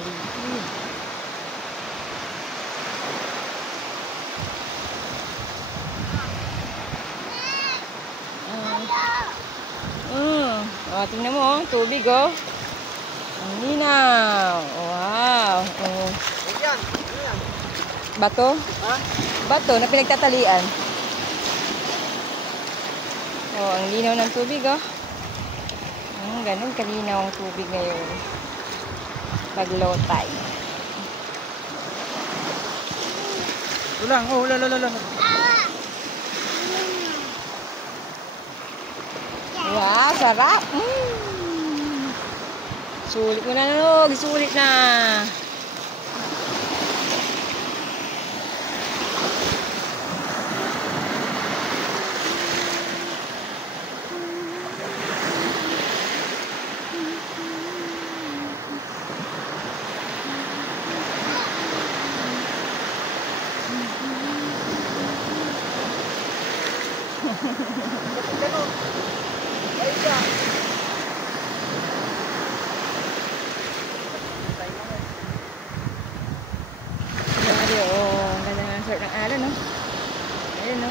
paligid. Oh, tingnan mo, oh, tubig, oh. Ang linaw. Wow. Oh. Bato? Ha? Bato na pinagtatalian. Oh, ang linaw ng tubig, oh. Ganun kalinaw ang tubig ngayon. Pag low tide. Ulang, oh, lala. Wow, sarap. Sulit mo na, Nog. Sulit na. Ang ganda ng sort ng alon, no? Ayun, no?